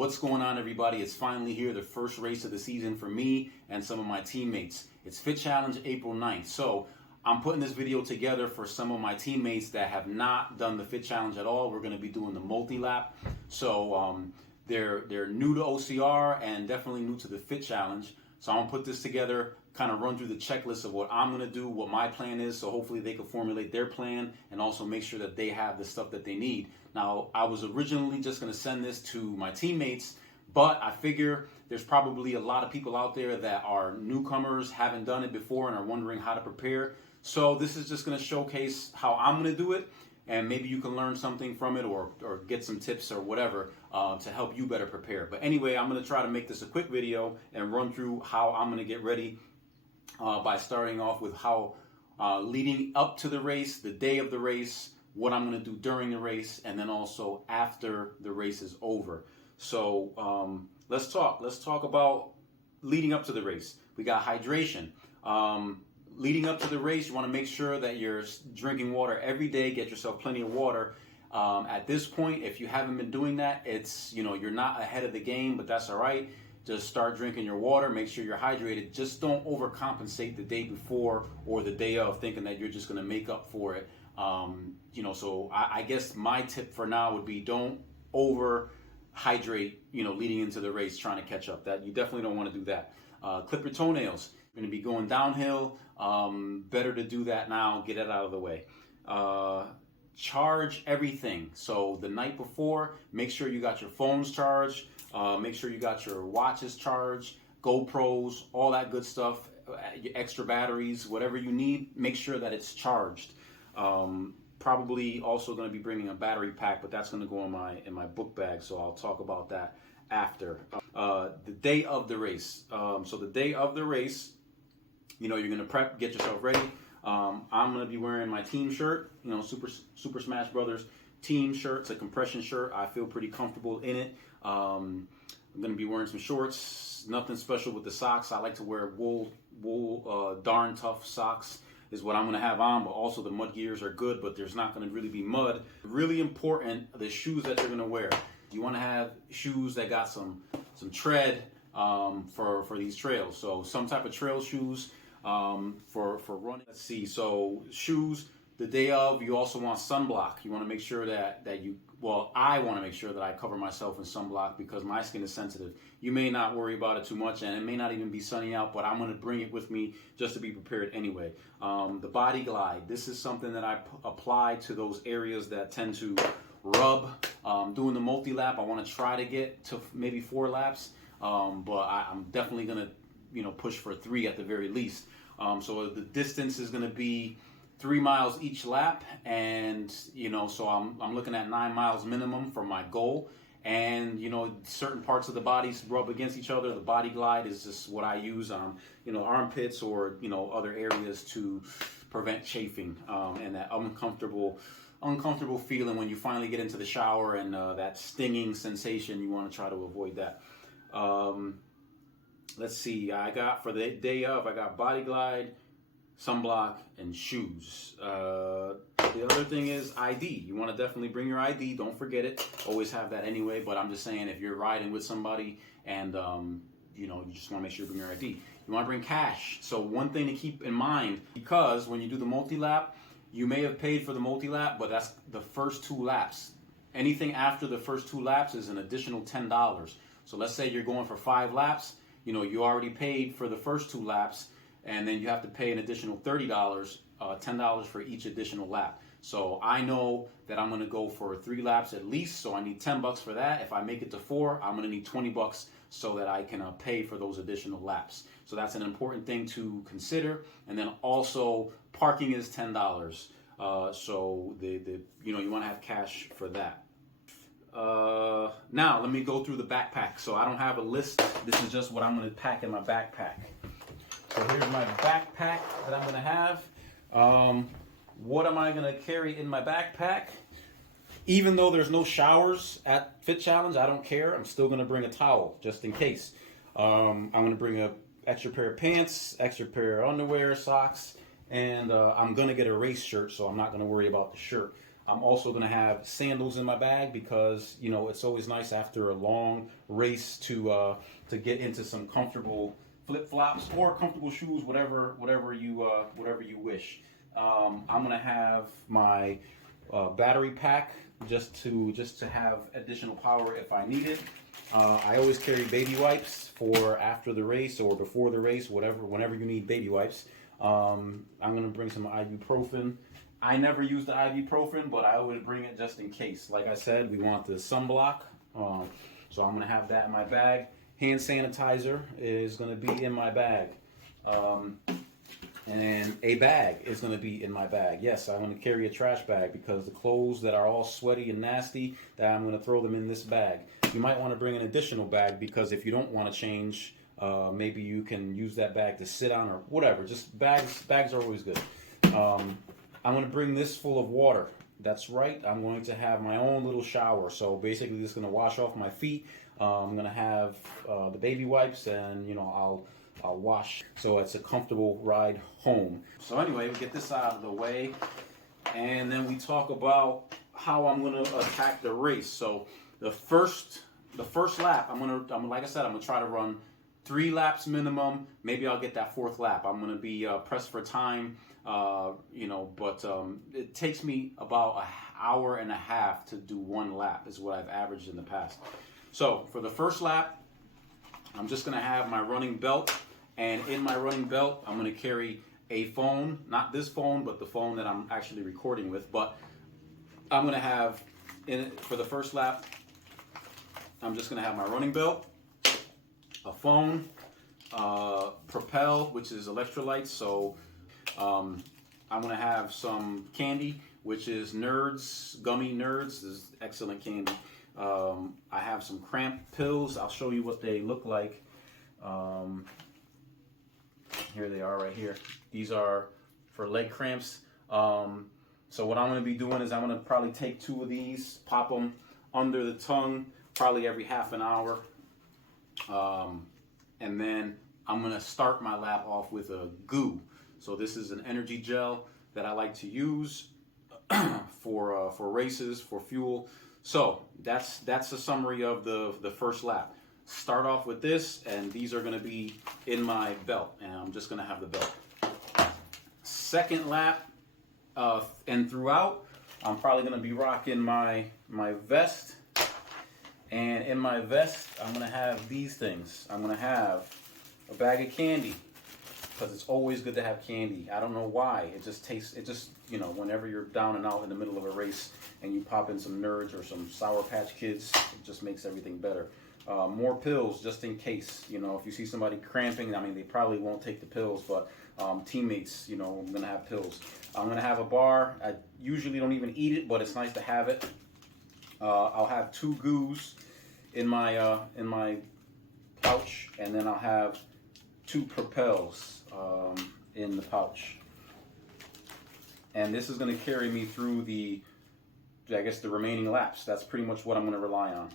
What's going on, everybody? It's finally here, the first race of the season for me and some of my teammates. It's Fit Challenge April 9th. So I'm putting this video together for some of my teammates that have not done the Fit Challenge at all. We're going to be doing the multi-lap. So they're new to OCR and definitely new to the Fit Challenge. So I'm going to put this together, kind of run through the checklist of what I'm going to do, what my plan is, so hopefully they can formulate their plan and also make sure that they have the stuff that they need. Now, I was originally just going to send this to my teammates, but I figure there's probably a lot of people out there that are newcomers, haven't done it before, and are wondering how to prepare. So this is just going to showcase how I'm going to do it, and maybe you can learn something from it or get some tips or whatever to help you better prepare. But anyway, I'm going to try to make this a quick video and run through how I'm going to get ready by starting off with how leading up to the race, the day of the race, what I'm going to do during the race, and then also after the race is over. So let's talk. Let's talk about leading up to the race. We got hydration. Leading up to the race, you want to make sure that you're drinking water every day. Get yourself plenty of water. At this point, if you haven't been doing that, it's, you're not ahead of the game, but that's all right. Just start drinking your water. Make sure you're hydrated. Just don't overcompensate the day before or the day of, thinking that you're just going to make up for it. So I guess my tip for now would be don't over hydrate, leading into the race, trying to catch up. That you definitely don't want to do that. Clip your toenails. You're going to be going downhill. Better to do that now. Get it out of the way. Charge everything. So the night before, make sure you got your phones charged. Make sure you got your watches charged, GoPros, all that good stuff, your extra batteries, whatever you need, make sure that it's charged. Probably also going to be bringing a battery pack, but that's going to go in my book bag, so I'll talk about that after. The day of the race. So the day of the race, you're going to prep, get yourself ready. I'm going to be wearing my team shirt, Super Smash Brothers team shirt. It's a compression shirt. I feel pretty comfortable in it. I'm going to be wearing some shorts. Nothing special with the socks. I like to wear wool darn tough socks is what I'm going to have on, but also the mud gears are good, but there's not going to really be mud. Really important, the shoes that you're going to wear. You want to have shoes that got some tread for these trails. So some type of trail shoes for running. Let's see. So shoes. The day of, you also want sunblock. You want to make sure I want to make sure that I cover myself in sunblock because my skin is sensitive. You may not worry about it too much, and it may not even be sunny out, but I'm going to bring it with me just to be prepared anyway. The body glide. This is something that I apply to those areas that tend to rub. Doing the multi-lap, I want to try to get to maybe 4 laps, but I'm definitely going to push for 3 at the very least. So the distance is going to be 3 miles each lap, and so I'm looking at 9 miles minimum for my goal. And certain parts of the body rub against each other. The body glide is just what I use on armpits or other areas to prevent chafing and that uncomfortable feeling when you finally get into the shower and that stinging sensation. You want to try to avoid that. Let's see. I got for the day of, I got body glide, sunblock, and shoes. The other thing is ID. You want to definitely bring your ID. Don't forget it. Always have that anyway, but I'm just saying if you're riding with somebody and you just want to make sure you bring your ID. You want to bring cash. So one thing to keep in mind, because when you do the multi-lap, you may have paid for the multi-lap, but that's the first 2 laps. Anything after the first 2 laps is an additional $10. So let's say you're going for 5 laps. You already paid for the first 2 laps, and then you have to pay an additional $30, $10 for each additional lap. So I know that I'm going to go for 3 laps at least, so I need $10 for that. If I make it to 4, I'm going to need $20 so that I can pay for those additional laps. So that's an important thing to consider. And then also parking is $10. So you want to have cash for that. Now let me go through the backpack. So I don't have a list. This is just what I'm going to pack in my backpack. So here's my backpack that I'm going to have. What am I going to carry in my backpack? Even though there's no showers at Fit Challenge, I don't care. I'm still going to bring a towel just in case. I'm going to bring an extra pair of pants, extra pair of underwear, socks, and I'm going to get a race shirt, so I'm not going to worry about the shirt. I'm also going to have sandals in my bag because, you know, it's always nice after a long race to get into some comfortable flip-flops or comfortable shoes, whatever you wish. I'm going to have my battery pack just to have additional power if I need it. I always carry baby wipes for after the race or before the race, whenever you need baby wipes. I'm going to bring some ibuprofen. I never use the ibuprofen, but I always bring it just in case. Like I said, we want the sunblock, so I'm going to have that in my bag. Hand sanitizer is going to be in my bag. And a bag is going to be in my bag. Yes, I want to carry a trash bag because the clothes that are all sweaty and nasty, that I'm going to throw them in this bag. You might want to bring an additional bag because if you don't want to change, maybe you can use that bag to sit on or whatever. Just bags are always good. I'm going to bring this full of water. That's right. I'm going to have my own little shower. So basically, this is going to wash off my feet. I'm going to have the baby wipes, and you know, I'll wash. So it's a comfortable ride home. So anyway, we get this out of the way, and then we talk about how I'm going to attack the race. So the first lap, like I said, I'm going to try to run 3 laps minimum. Maybe I'll get that 4th lap. I'm going to be pressed for time. You know, but it takes me about an hour and a half to do 1 lap is what I've averaged in the past. So for the first lap, I'm just going to have my running belt, and in my running belt, I'm going to carry a phone, not this phone, but the phone that I'm actually recording with. But I'm going to have, for the first lap, I'm just going to have my running belt, a phone, Propel, which is electrolytes, so I'm going to have some candy, which is Nerds, Gummy Nerds. This is excellent candy. I have some cramp pills. I'll show you what they look like. Here they are right here. These are for leg cramps. So what I'm going to be doing is I'm going to probably take 2 of these, pop them under the tongue, probably every half an hour. And then I'm going to start my lap off with a goo. So this is an energy gel that I like to use for races, for fuel. So that's a summary of the first lap. Start off with this, and these are going to be in my belt, and I'm just going to have the belt. Second lap, and throughout, I'm probably going to be rocking my vest. And in my vest, I'm going to have these things. I'm going to have a bag of candy, because it's always good to have candy. I don't know why. It just tastes, you know, whenever you're down and out in the middle of a race and you pop in some Nerds or some Sour Patch Kids, it just makes everything better. More pills just in case. You know, if you see somebody cramping, I mean, they probably won't take the pills, but teammates, you know, I'm going to have pills. I'm going to have a bar. I usually don't even eat it, but it's nice to have it. I'll have 2 goos in my pouch, and then I'll have 2 Propels in the pouch. And this is going to carry me through the remaining laps. That's pretty much what I'm going to rely on.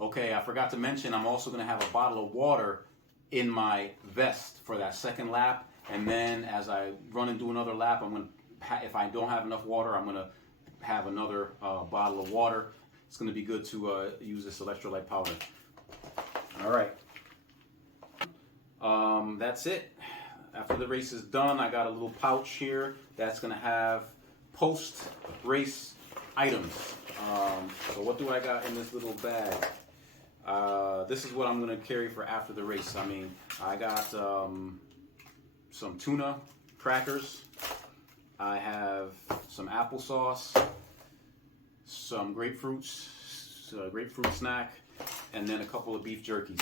Okay, I forgot to mention I'm also going to have a bottle of water in my vest for that second lap. And then as I run and do another lap, if I don't have enough water, I'm going to have another bottle of water. It's going to be good to use this electrolyte powder. All right. That's it. After the race is done, I got a little pouch here that's going to have post-race items. So what do I got in this little bag? This is what I'm going to carry for after the race. I mean, I got some tuna crackers. I have some applesauce, some grapefruit snack, and then a couple of beef jerkies.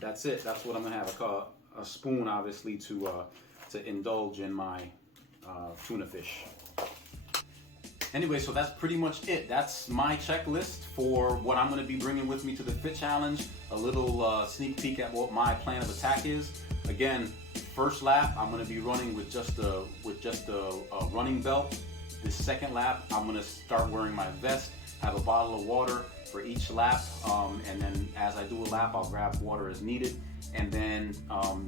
That's it. That's what I'm going to have. A spoon, obviously, to indulge in my tuna fish. Anyway, so that's pretty much it. That's my checklist for what I'm going to be bringing with me to the F.I.T Challenge. A little sneak peek at what my plan of attack is. Again, first lap, I'm going to be running with just a running belt. The second lap, I'm going to start wearing my vest, have a bottle of water for each lap, and then as I do a lap, I'll grab water as needed. And then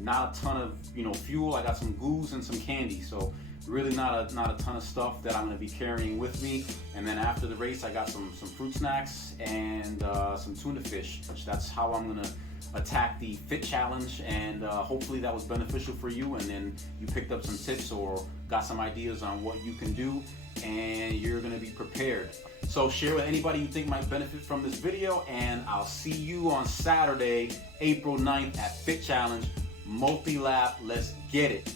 not a ton of fuel. I got some goos and some candy. So Really not a ton of stuff that I'm going to be carrying with me. And then after the race, I got some fruit snacks and some tuna fish. That's how I'm going to attack the Fit Challenge, and hopefully that was beneficial for you, and then you picked up some tips or got some ideas on what you can do, and you're going to be prepared. So share with anybody you think might benefit from this video, and I'll see you on Saturday, April 9th at Fit Challenge. Multi-lap, let's get it.